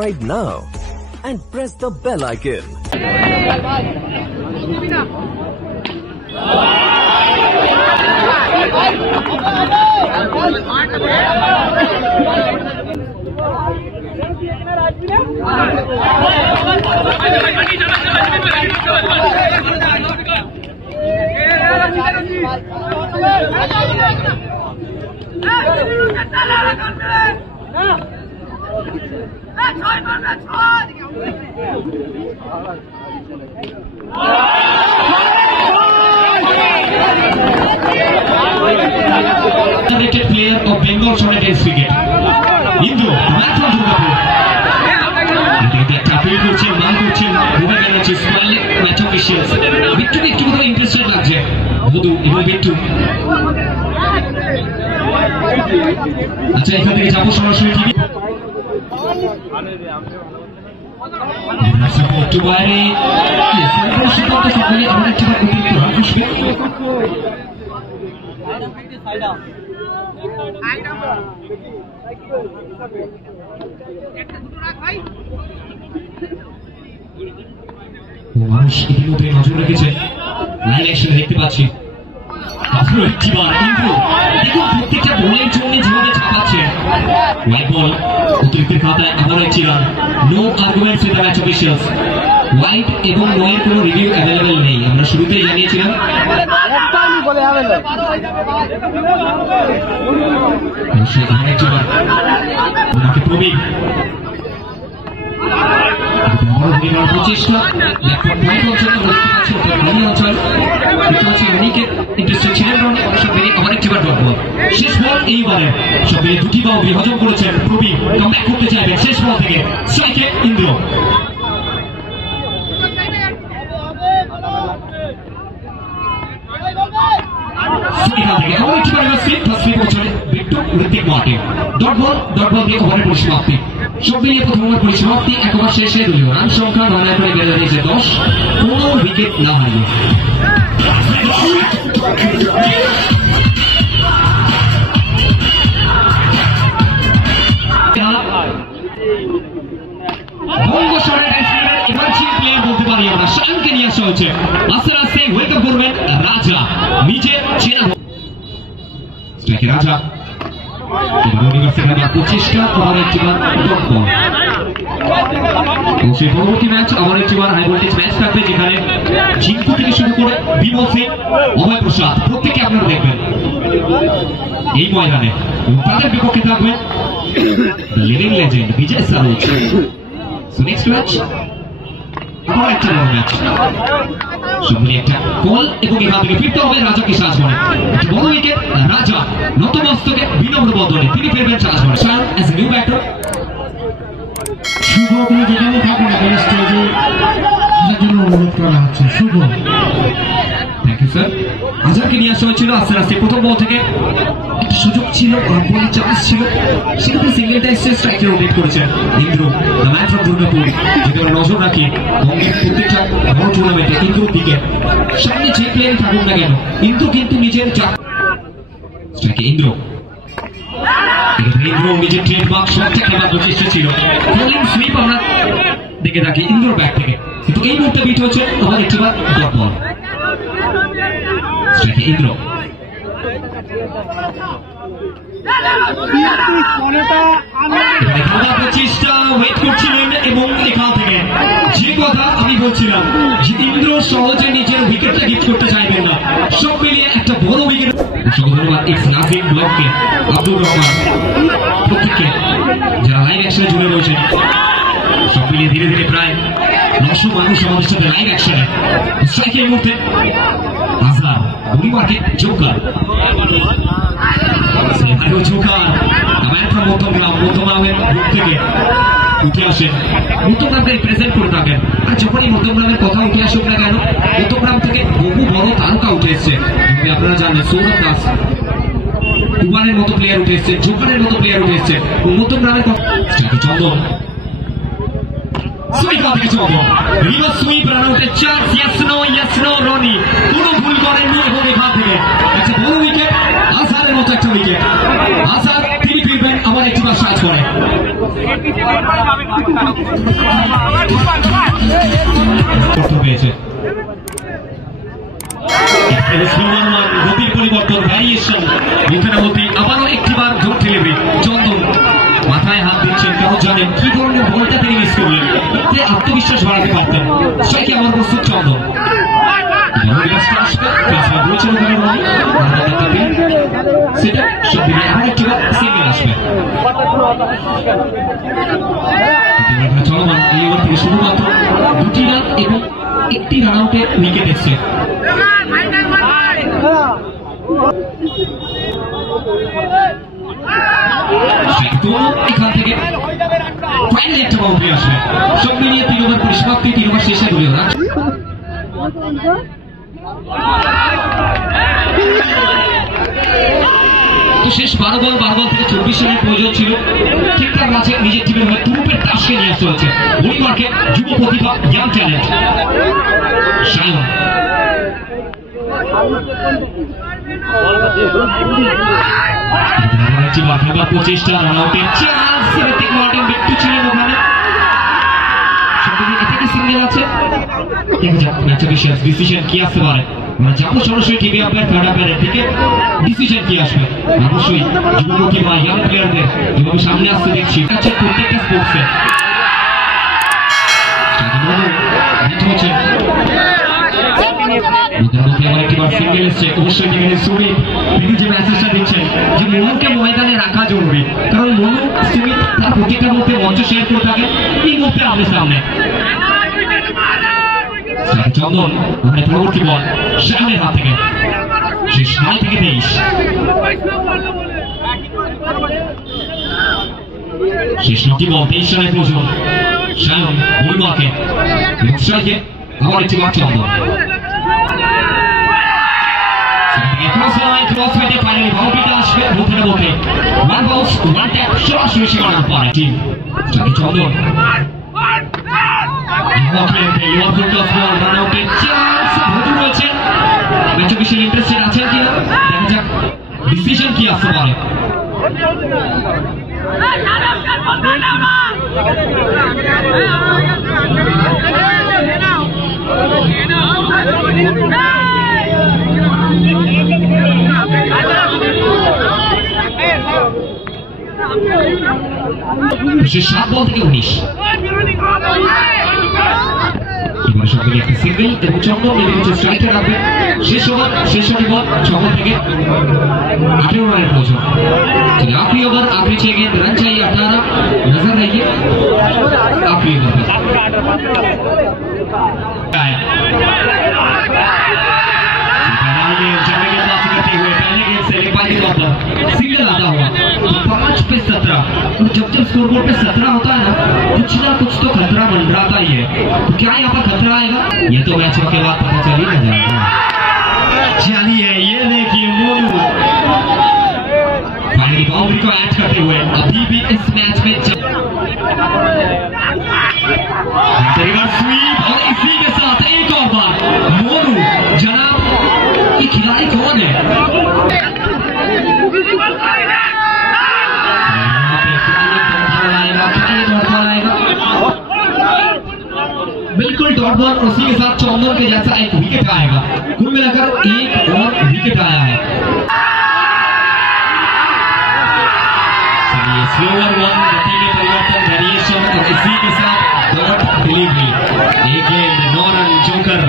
subscribe now and press the bell icon. Underrated player of Bengal Solid Test cricket. Indro, man from Durgapur. Appeal করছেন, মান করছেন, ভূমি জানাচ্ছে smile match অফিশিয়ালস। বিট্টুকে একটু কোথাও ইন্টারেস্টেড লাগছে বধু এবং বিট্টু। আচ্ছা, এখান থেকে যাবো সরাসরি টিভি। একটু বাইরে সিদ্ধান্ত সকলে আমার একটু অতিরিক্ত রান আসবে। মানুষ ইতিমধ্যে নজর রেখেছে, লাইভ অ্যাকশনে দেখতে পাচ্ছি। দেখুন প্রত্যেকটা বলের জন্য যেভাবে ছাপাচ্ছে। হোয়াইট বল, অতিরিক্ত খাতায় আবারও একটি রান। No arguments with the match officials. Wide এবং নো এর কোনো রিভিউ অ্যাভেলেবেল নেই, আমরা শুরুতেই জানিয়েছিলাম। প্রবীণ প্রচেষ্টা শেষ বল এইবারে সব মিলিয়ে দুটি বাউন্ডারি হজম করেছেন প্রবীণ। কামব্যাক করতে চাইবেন শেষ বল থেকে, স্ট্রাইকে ইন্দ্র। সব মিলিয়ে প্রথম ওভার পরিসমাপ্তি, এক ওভার শেষে দলীয় রান সংখ্যা 9 করে বেড়ে দিয়েছে 10, কোনো উইকেট না হারিয়ে। বলতে পারি আমরা শানকে নিয়ে আসা হচ্ছে। আস্তে আস্তে ওয়েলকাম করবেন রাজা, নিজের চেনা রাজা। প্রচেষ্টা আবার একটিবার সেই পরবর্তী ম্যাচ আবার একটিবার হাই ভোল্টেজ ম্যাচ থাকবে, যেখানে ঝিঙ্কু থেকে শুরু করে বিমল সিং, অভয় প্রসাদ প্রত্যেকে আপনারা দেখবেন এই ময়দানে। তাদের বিপক্ষে থাকবেন লিভিং লেজেন্ড বিজয় সারোজ। নেক্সট ম্যাচ আবার একটা বড় ম্যাচ, সবগুলি একটা বল এবং এখান থেকে ফিরতে হবে রাজাকে সাজঘরে। বড় উইকেট, রাজা নতমস্তকে বিনম্র বদলে তিনি ফিরবেন সাজঘরে। শান অ্যাজ এ নিউ ব্যাটার। শুভ, আপনি যেখানে থাকুন এই স্টেজে জন্য অনুরোধ করা হচ্ছে। শুভ, থ্যাংক ইউ স্যার। আজহারকে নিয়ে আসা হয়েছিল আস্তে আস্তে। প্রথম বল থেকে একটা সুযোগ ছিল, বলের চান্স ছিল, সেক্ষেত্রে সিঙ্গেলটা এসে স্ট্রাইকে রোটেট করেছেন Indra, the man from Durgapur. যদি আমরা নজর রাখি বঙ্গের প্রত্যেকটা বড় টুর্নামেন্টে ইন্দ্রর দিকে সামনে যে প্লেয়ারই থাকুক না কেন, ইন্দ্র কিন্তু নিজের স্ট্রাইকে ইন্দ্র। ইন্দ্র নিজের ট্রেডমার্ক শটটা খেলার প্রচেষ্টা ছিল, বোলিং সুইপ আমরা দেখে থাকি ইন্দ্রর ব্যাট থেকে, কিন্তু এই মুহূর্তে বিট হচ্ছে আবার একটিবার ডট বল। স্ট্রাইকে ইন্দ্র। প্রচেষ্টা ওয়েট করছিলেন এবং এখান থেকে যে কথা আমি বলছিলাম যে ইন্দ্র সহজে নিজের উইকেটটা হিট করতে চাইবেন না, সব মিলিয়ে একটা বড় উইকেট। ধন্যবাদ এক্স নাজিম ব্লককে, আব্দুর রহমান প্রত্যেককে যারা লাইভ অ্যাকশনে জুড়ে রয়েছেন। সব মিলিয়ে ধীরে ধীরে প্রায় 900 মানুষ আমাদের সাথে লাইভ অ্যাকশনে। স্ট্রাইকে এই মুহূর্তে আজহার, বুড়ি মার্কেট জোকার, জোকার মধ্যমগ্রামের গ্রুপ থেকে উঠে আসেন, মধ্যমগ্রামকে রিপ্রেজেন্ট করে থাকেন। আর যখন এই মধ্যমগ্রামের কথা উঠে আসুক না কেন, মধ্যমগ্রাম থেকে বহু বড় তারকা উঠে এসছে। যদি আপনারা জানেন সৌরভ দাস, কুমারের মতো প্লেয়ার উঠে এসছে, জোকারের মতো প্লেয়ার উঠে এসছে মধ্যমগ্রামের কথা। চন্দন কোনো ভুল করেননি এবং এখান থেকে একটা বড় উইকেট, আজহারের মতো একটা উইকেট। আজহার তিনি ফিরবেন আমার একটি বাসা। কাজ করে। পেয়েছে গতির পরিবর্তন, ভ্যারিয়েশন, মুখের আবারও একটিবার জোর ডেলিভারি। চন্দন মাথায় হাত দিচ্ছেন, কারণ জানেন কি ধরনের বলটা তিনি মিস করলেন, আত্মবিশ্বাস বাড়াতে পারতেন। সেটাকে আমার প্রস্তুত চন্দন সেটা সব মিলিয়ে আবার একটিবার সিঙ্গেল আসবে। চলমান এই ওভার থেকে শুধুমাত্র 2টি রান এবং 1টি রান আউটে উইকেট এসছে। এখান থেকে ফাইনালি একটা বাউন্ডারি আসবে। সব মিলিয়ে 3 ওভার পরিসমাপ্তি, 3 ওভার শেষে 2 রান। তো শেষ 12 বল থেকে 24 রানের প্রয়োজন ছিল। ঠিকঠাক আছে, নিজের টিমের হয়ে তুরুপের তাসকে নিয়ে আসতে হচ্ছে। পরিবারকে যুব প্রতিভা, ইয়াং ট্যালেন্ট সায়ন প্রচেষ্টা, রান আউটের চান্স, ঋতিক মার্টিন ব্যক্তি ছিলেন ওখানে। এটাকে সিঙ্গেল আছে। দেখা যাক ম্যাচ অফিশিয়াল ডিসিশন কি আসতে পারে। আমরা যাবো সরাসরি টিভি আম্পায়ার, থার্ড আম্পায়ারের দিকে ডিসিশন কি আসবে। অবশ্যই যুবকী বা ইয়াং প্লেয়ারদের যেভাবে সামনে আসতে দেখছি প্রত্যেকটা স্পোর্টসে সিঙ্গেল এসছে। অবশ্যই সুমিত তিনি যে মেসেজটা দিচ্ছেন যে মনুকে ময়দানে রাখা জরুরি, কারণ মনু সুমিত তার প্রত্যেকটা মুহূর্তে মঞ্চ শেয়ার করে থাকে। এই মুহূর্তে আমাদের সামনে চন্দন ওখানে পরবর্তী বল সামনের হাত থেকে শেষ 9 থেকে 23। শেষ 9টি বল 23 রানের প্রয়োজন। সায়ন মূলমাকে স্ট্রাইকে আবার একটি বার চন্দন ফাইনালি বাউন্ডারিটা আসবে। বুথের মধ্যে 1 বাউন্স 1 ট্যাপ সরাসরি সীমানার পারে টিম চন্দন ইন্টারেস্টেড আছেন কিনা, দেখা যাক ডিসিশন কি আসতে পারে। সে 7 বল থেকে 19। একটা সিঙ্গেল এবং চন্দন স্ট্রাইকে রাখবে। শেষ ওভার, শেষ বল 6 বল থেকে 18 রানের প্রয়োজন। आखिरी ओवर, आखिरी 6 गेंद, रन चाहिए 18। नजर रहिए आखिरी ओवर पे सिंगल आता हुआ 5 पे 17। और जब स्कोरबोर्ड पे 17 होता है ना, कुछ ना कुछ तो खतरा मंडराता ही है। तो क्या यहाँ पर खतरा आएगा, ये तो मैच के बाद पता चल ही ना जाएगा। चलिए ये देखिए मोनू फाइनली बाउंड्री को ऐड करते हुए अभी भी इस मैच में स्वीप, और इसी के साथ एक और बार मोनू। जनाब ये खिलाड़ी कौन है? बिल्कुल डॉट बॉल, और उसी के साथ चौंदन के जैसा एक विकेट आएगा। कुल मिलाकर एक और विकेट आया है। स्लोअर वन, गति में परिवर्तन, वेरिएशन, और इसी के साथ डॉट डिलीवरी। एक गेंद 9 रन जोकर